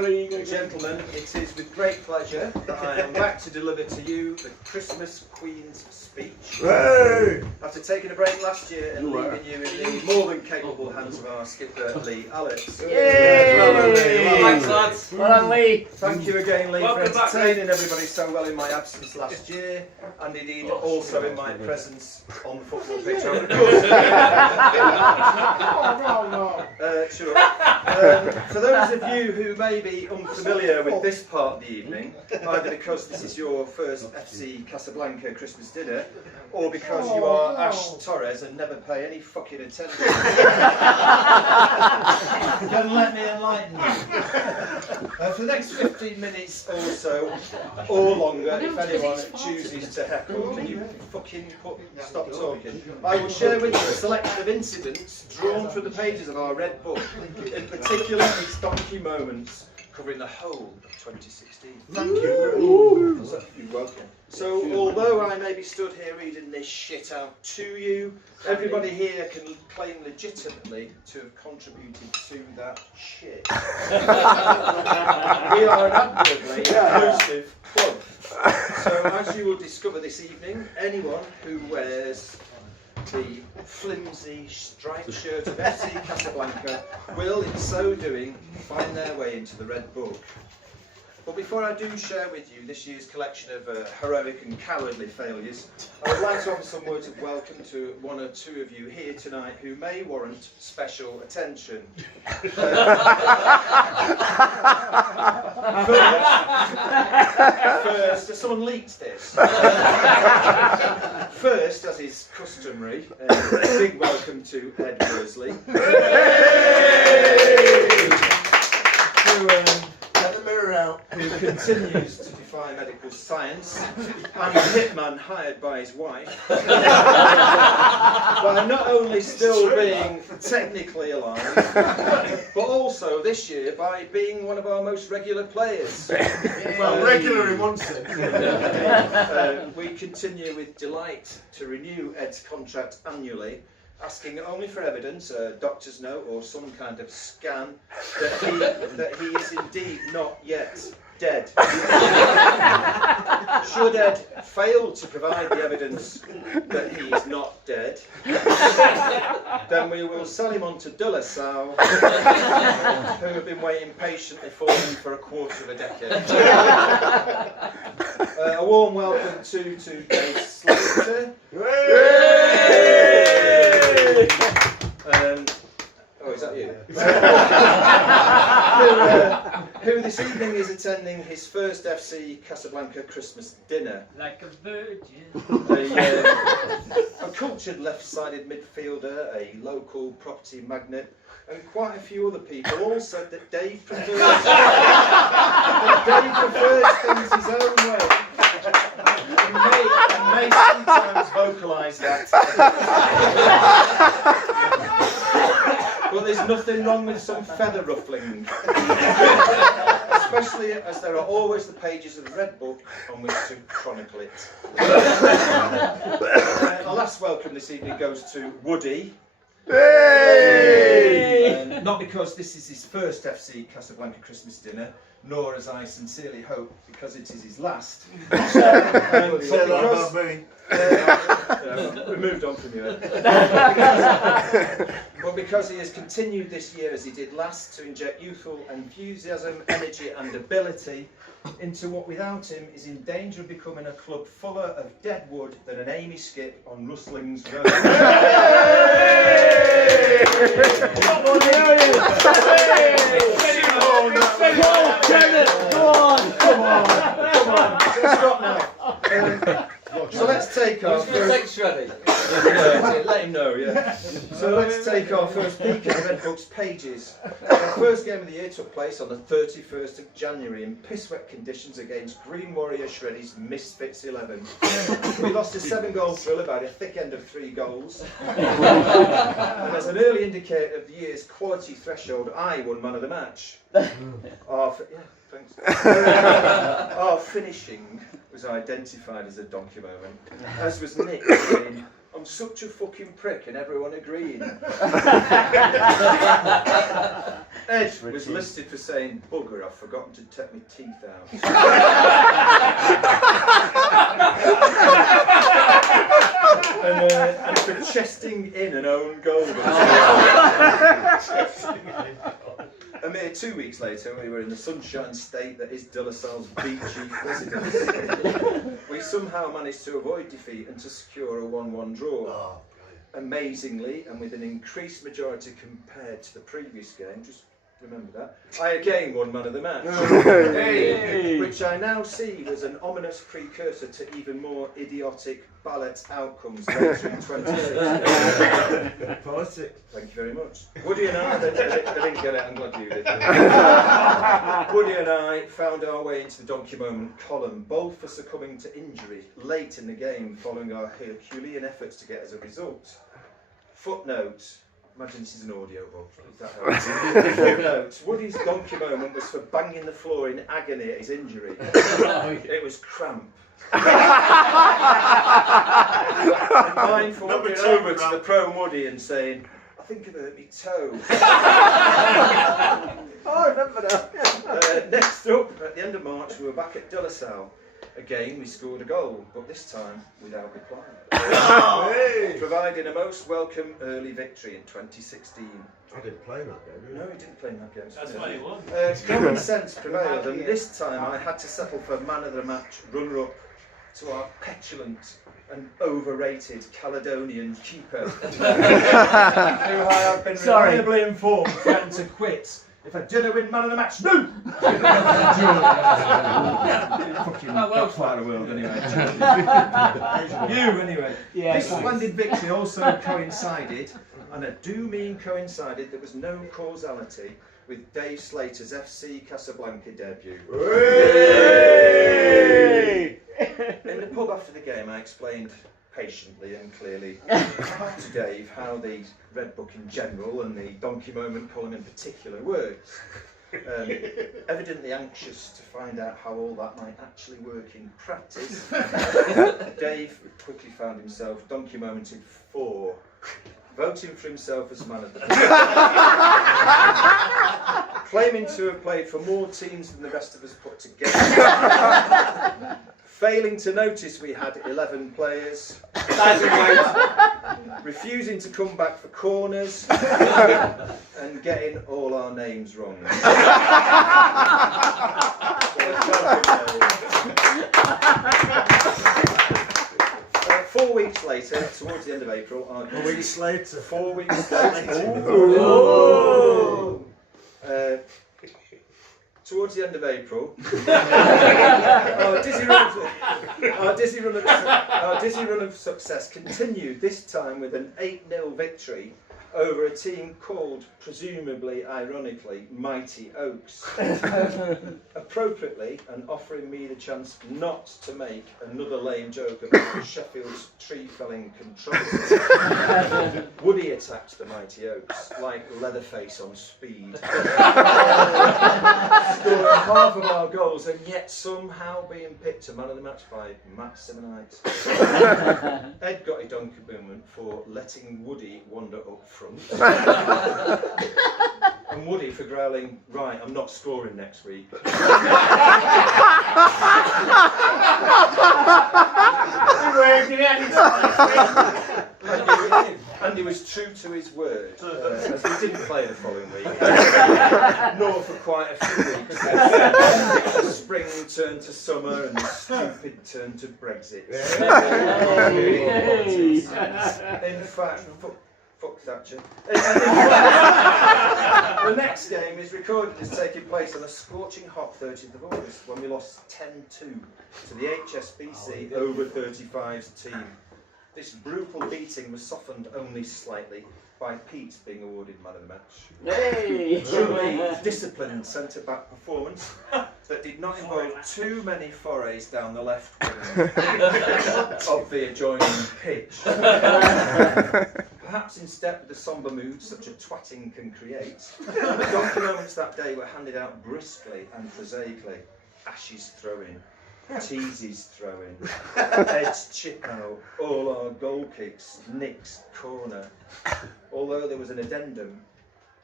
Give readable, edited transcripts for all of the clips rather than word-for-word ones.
Gentlemen, it is with great pleasure that I am back to deliver to you the Christmas Queen's speech. Hey! After taking a break last year and leaving you in the more than capable hands of our skipper Lee Allett. Yay! Well done, Lee. Thanks, lads. Well done, Lee. Thank you again, Lee, Welcome for back, entertaining everybody so well in my absence last year, and indeed also in my presence on the football pitch over the course. Sure. For those of you who may be unfamiliar with this part of the evening, either because this is your first FC Casablanca Christmas dinner, or because you are Ash Torres and never pay any fucking attention, then let me enlighten you. For the next 15 minutes or so, or longer, if anyone chooses to heckle, can you fucking stop talking? I will share with you a selection of incidents drawn from the pages of our red book, in particular its donkey moments, covering the whole of 2016. Thank you. You're welcome. So, although I may be stood here reading this shit out to you, everybody here can claim legitimately to have contributed to that shit. We are an admirably inclusive club. So, as you will discover this evening, anyone who wears the flimsy striped shirt of FC Casablanca will, in so doing, find their way into the red book. But before I do share with you this year's collection of heroic and cowardly failures, I would like to offer some words of welcome to one or two of you here tonight who may warrant special attention. First, someone leaked this. First, as is customary, a big welcome to Ed Worsley. Who continues to defy medical science, and a hitman hired by his wife, by not only still being technically alive, but also this year by being one of our most regular players. Well, regular in one sense. We continue with delight to renew Ed's contract annually, asking only for evidence, a doctor's note or some kind of scan, that he is indeed not yet dead. Should Ed fail to provide the evidence that he is not dead, then we will sell him on to De La Salle, who have been waiting patiently for him for a quarter of a decade. A warm welcome to Dave Slater. Oh, is that you? Who this evening is attending his first FC Casablanca Christmas dinner. Like a virgin. A cultured left-sided midfielder, a local property magnate, and quite a few other people all said that Dave prefers things his own way. And may sometimes vocalise that. But there's nothing wrong with some feather ruffling. Especially as there are always the pages of the Red Book on which to chronicle it. Our last welcome this evening goes to Woody. Hey! Not because this is his first FC Casablanca Christmas dinner, nor, as I sincerely hope, because it is his last. We moved on from you. But because he has continued this year as he did last to inject youthful enthusiasm, energy and ability into what without him is in danger of becoming a club fuller of dead wood than an Amy skip on Rustling's Road. Come on. Let's stop now. So let's take our first... ready? Let him know, yeah. So let's take our first peek at the Red Book's pages. Our first game of the year took place on the 31st of January in piss-wet conditions against Green Warrior Shreddy's Misfits 11. We lost a 7-goal thriller by the thick end of 3 goals. And as an early indicator of the year's quality threshold, I won man of the match. Our finishing was identified as a donkey moment, as was Nick saying, "I'm such a fucking prick," and everyone agreeing. Ed was listed for saying, "Bugger, I've forgotten to take my teeth out." and for chesting in an own goal. A mere 2 weeks later, we were in the sunshine state that is De La Salle's beachy residence. We somehow managed to avoid defeat and to secure a 1-1 draw. Amazingly, and with an increased majority compared to the previous game, just remember that, I again won man of the match. Which I now see was an ominous precursor to even more idiotic ballot outcomes later in 2016. Poetic. Thank you very much. Woody and I, they didn't get it, I'm glad you did. Woody and I found our way into the donkey moment column, both for succumbing to injury late in the game following our Herculean efforts to get as a result. Footnote. Imagine this is an audio book. That helps. Footnote. Woody's donkey moment was for banging the floor in agony at his injury. It was cramp. And mine for walking over to the pro Woody and saying, "I think I've hurt my toe." Oh, I remember that. Next up, at the end of March, we were back at De La Salle. Again, we scored a goal, but this time without reply. Providing a most welcome early victory in 2016. I didn't play that game. No, he didn't play in that game. That's why he won. Common sense prevailed, and this time I had to settle for man of the match, runner-up to our petulant and overrated Caledonian keeper, who I have been reliably informed threatened to quit if I didn't win man of the match. No! Fucking part of the world anyway. You anyway. Yeah, This splendid victory also coincided, and I do mean coincided, there was no causality with Dave Slater's FC Casablanca debut. In the pub after the game, I explained patiently and clearly to Dave how the Red Book in general and the Donkey Moment column in particular works. Evidently anxious to find out how all that might actually work in practice, Dave quickly found himself donkey momented 4, voting for himself as man of the match. Claiming to have played for more teams than the rest of us put together. Failing to notice we had 11 players. Refusing to come back for corners. And getting all our names wrong. 4 weeks later, towards the end of April, 4 weeks later. 4 weeks later. Towards the end of April, our dizzy run of success continued, this time with an 8-0 victory over a team called, presumably ironically, Mighty Oaks. Appropriately, and offering me the chance not to make another lame joke about Sheffield's tree-felling controversy. Woody attacked the Mighty Oaks like Leatherface on speed. Scoring half of our goals and yet somehow being picked a man of the match by Matt Simonite. Ed got a donkey moment for letting Woody wander up front. And Woody for growling, "Right, I'm not scoring next week." And he was true to his word, as he didn't play the following week, nor for quite a few weeks. The spring turned to summer and the stupid turned to Brexit. In fact, fuck Thatcher. The next game is recorded as taking place on a scorching hot 30th of August when we lost 10-2 to the HSBC over 35s team. This brutal beating was softened only slightly by Pete being awarded man of the match. Hey! Truly disciplined centre-back performance that did not involve too many forays down the left wing of the adjoining pitch. Perhaps in step with the sombre mood such a twatting can create, the donkey moments that day were handed out briskly and prosaically. Ashes throwing, teases throwing, Ed's chip out, all our goal kicks, Nick's corner. Although there was an addendum,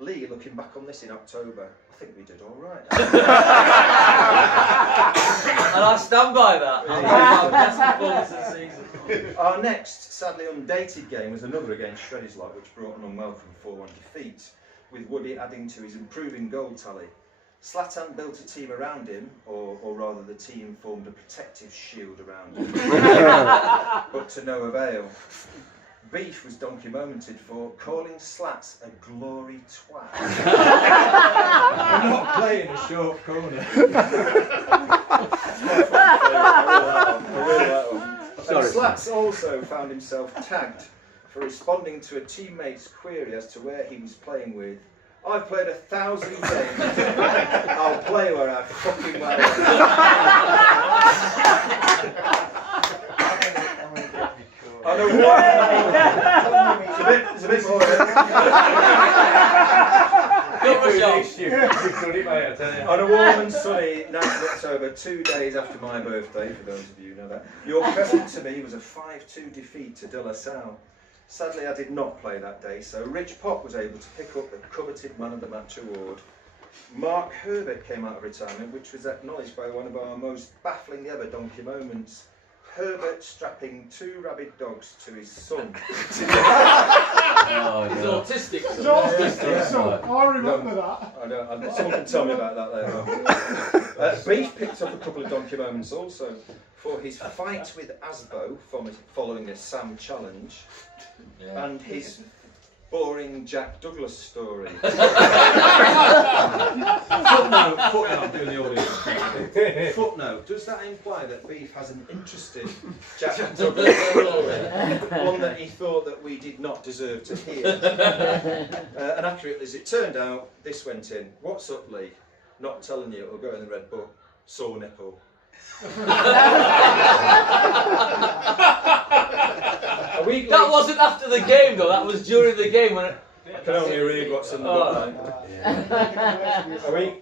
Lee, looking back on this in October, I think we did all right. And I stand by that. Our best performance of the season. Our next, sadly undated game was another against Shreddy's Lot, which brought an unwelcome 4-1 defeat, with Woody adding to his improving goal tally. Slatan built a team around him, or rather the team formed a protective shield around him, but to no avail. Beef was donkey momented for calling Slats a glory twat. I'm not playing a short corner. And Slats also found himself tagged for responding to a teammate's query as to where he was playing with. I've played 1,000 games. I'll play where I fucking well. I know what. It's a bit more. On a warm and sunny 9th of October, 2 days after my birthday, for those of you who know that, your present to me was a 5-2 defeat to De La Salle. Sadly, I did not play that day, so Rich Pop was able to pick up the coveted Man of the Match award. Mark Herbert came out of retirement, which was acknowledged by one of our most baffling ever donkey moments. Herbert strapping 2 rabid dogs to his son. He's autistic. It's autistic, so I remember that. I know, someone can tell me about that later on. Beef picked up a couple of donkey moments also for his fight with Asbo following a Sam challenge, and his boring Jack Douglas story. Footnote, doing the audience. Footnote, does that imply that Beef has an interesting Jack Douglas story? One that he thought that we did not deserve to hear. And accurately as it turned out, this went in. What's up, Lee? Not telling you, it'll go in the red book. Sore nipple. That wasn't after the game though, that was during the game when I can only read what's in the book.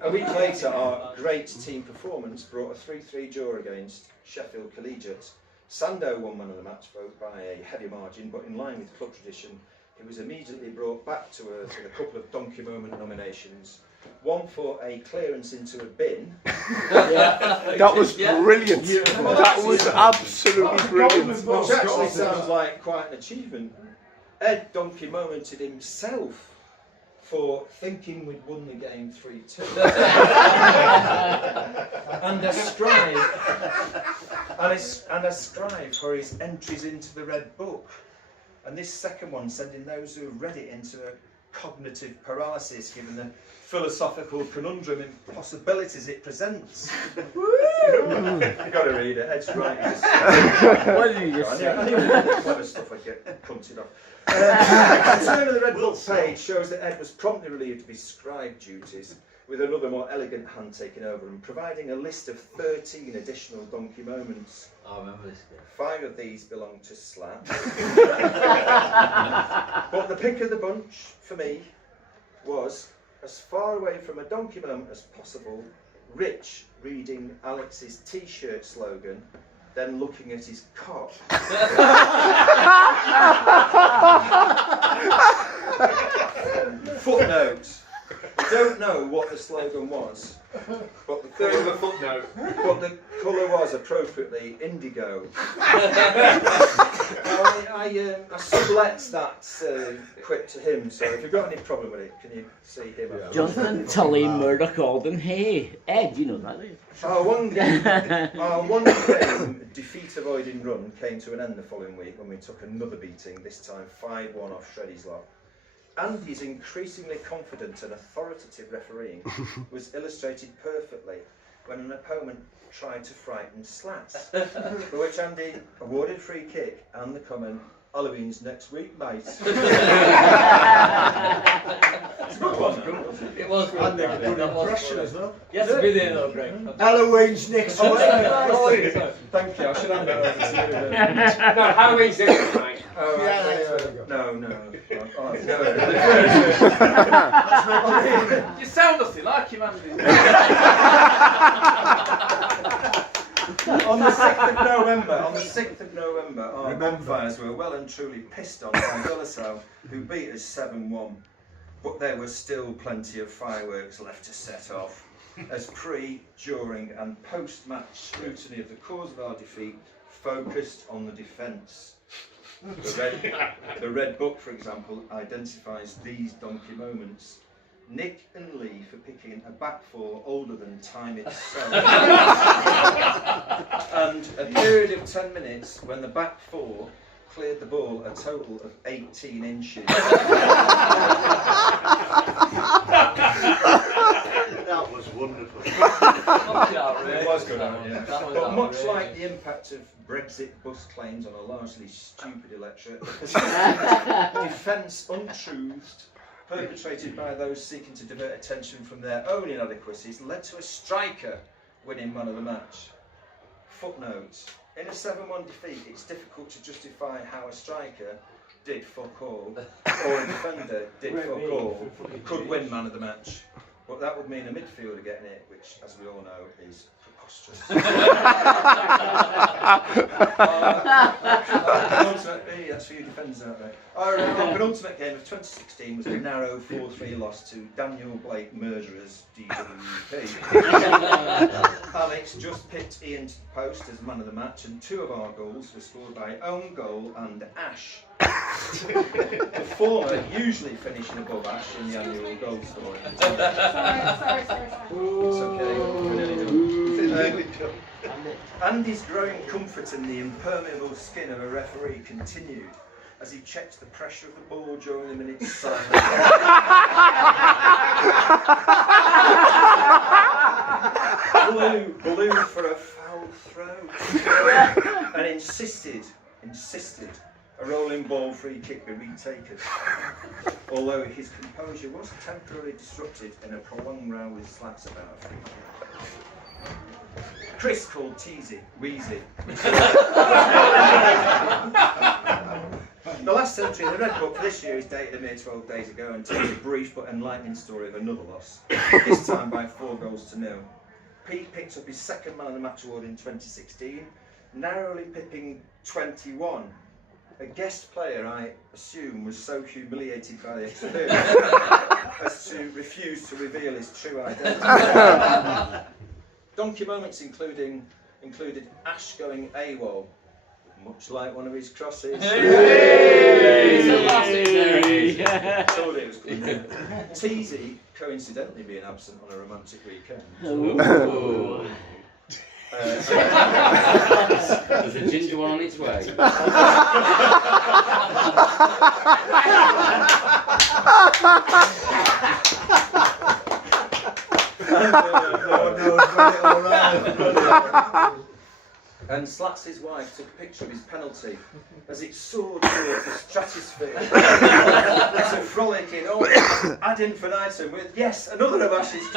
A week later, our great team performance brought a 3-3 draw against Sheffield Collegiate. Sando won Man of the Match vote by a heavy margin, but in line with club tradition, he was immediately brought back to Earth with a couple of donkey moment nominations. One for a clearance into a bin. That was brilliant. That was absolutely brilliant. Which actually sounds like quite an achievement. Ed donkey momented himself for thinking we'd won the game 3-2. and a strive for his entries into the Red Book. And this second one sending those who read it into a cognitive paralysis, given the philosophical conundrum and possibilities it presents. You've got to read it, Ed's right. What did you just say? I knew clever stuff I'd get punted off. The turn of the Red Book page shows that Ed was promptly relieved of his scribe duties, with another more elegant hand taking over and providing a list of 13 additional donkey moments. I remember this bit. 5 of these belong to Slat. But the pick of the bunch, for me, was as far away from a donkey moment as possible, Rich reading Alex's t-shirt slogan, then looking at his cock. Footnote. I don't know what the slogan was, but the colour, but the colour was appropriately indigo. I sublet that quip to him, so if you've got any problem with it, can you see him? Jonathan Tully Murdoch Alden. Hey, Ed, you know that, do you? Our one game defeat avoiding run came to an end the following week when we took another beating, this time 5-1 off Shreddy's Lot. Andy's increasingly confident and authoritative refereeing was illustrated perfectly when an opponent tried to frighten Slats, for which Andy awarded free kick and the comment, Halloween's next week, mate. It's a good one. It was good. And they were good impression as well. You had to be there though, Greg. Halloween's next week. Thank you, I should hand that over to you. No, Halloween's this week, mate. No. You sound nothing like him, Andy. On the 6th of November, our bonfires were well and truly pissed on by De La Salle, who beat us 7-1. but there was still plenty of fireworks left to set off, as pre, during and post-match scrutiny of the cause of our defeat focused on the defence. The Red Book, for example, identifies these donkey moments. Nick and Lee for picking a back four older than time itself. And a period of 10 minutes when the back four cleared the ball a total of 18 inches. That was wonderful. It was good, yeah. But much like the impact of Brexit bus claims on a largely stupid electorate, defence untruths perpetrated by those seeking to divert attention from their own inadequacies led to a striker winning man of the match. Footnote: in a 7-1 defeat, it's difficult to justify how a striker did fuck all, or a defender did fuck all, could win man of the match. But that would mean a midfielder getting it, which, as we all know, is preposterous. That's for you defenders out there. Our penultimate game of 2016 was a narrow 4-3 loss to Daniel Blake murderers DWP. Alex just picked Ian to the post as man of the match, and 2 of our goals were scored by own goal and Ash. The former usually finishing above Ash in the annual goal scoring. Sorry. It's okay, we're nearly done. Andy's growing comfort in the impermeable skin of a referee continued as he checked the pressure of the ball during the minute's silence. Blew for a foul throw and insisted a rolling ball free kick be retaken, although his composure was temporarily disrupted in a prolonged row with Slats about a free kick. Chris called Wheezy. The last entry in the Red Book for this year is dated a mere 12 days ago and tells a brief but enlightening story of another loss, this time by 4-0. Pete picked up his second man of the match award in 2016, narrowly pipping 21. A guest player, I assume, was so humiliated by the experience as to refuse to reveal his true identity. Donkey moments included Ash going AWOL, much like one of his crosses. Told it was good. Teasy coincidentally being absent on a romantic weekend. There's a ginger one on its way. And Slats' wife took a picture of his penalty as it soared towards the stratosphere. It's a frolicking ad infinitum with, yes, another of Ash's.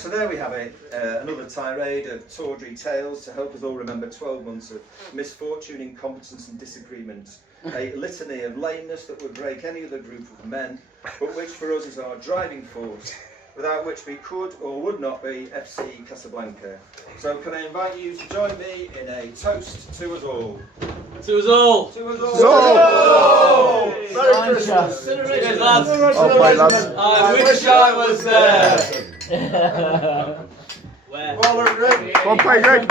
So there we have it, another tirade of tawdry tales to help us all remember 12 months of misfortune, incompetence and disagreement. A litany of lameness that would break any other group of men, but which for us is our driving force, without which we could or would not be FC Casablanca. So can I invite you to join me in a toast to us all? To us all! To us all! Merry Christmas! Cheers, lads! Oh, bye, lads. I wish I was there! Where? Well, we're great. Go on, play, Greg.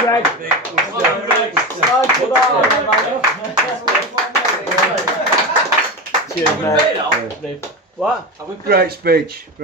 Cheers, mate. What? Great speech. Great.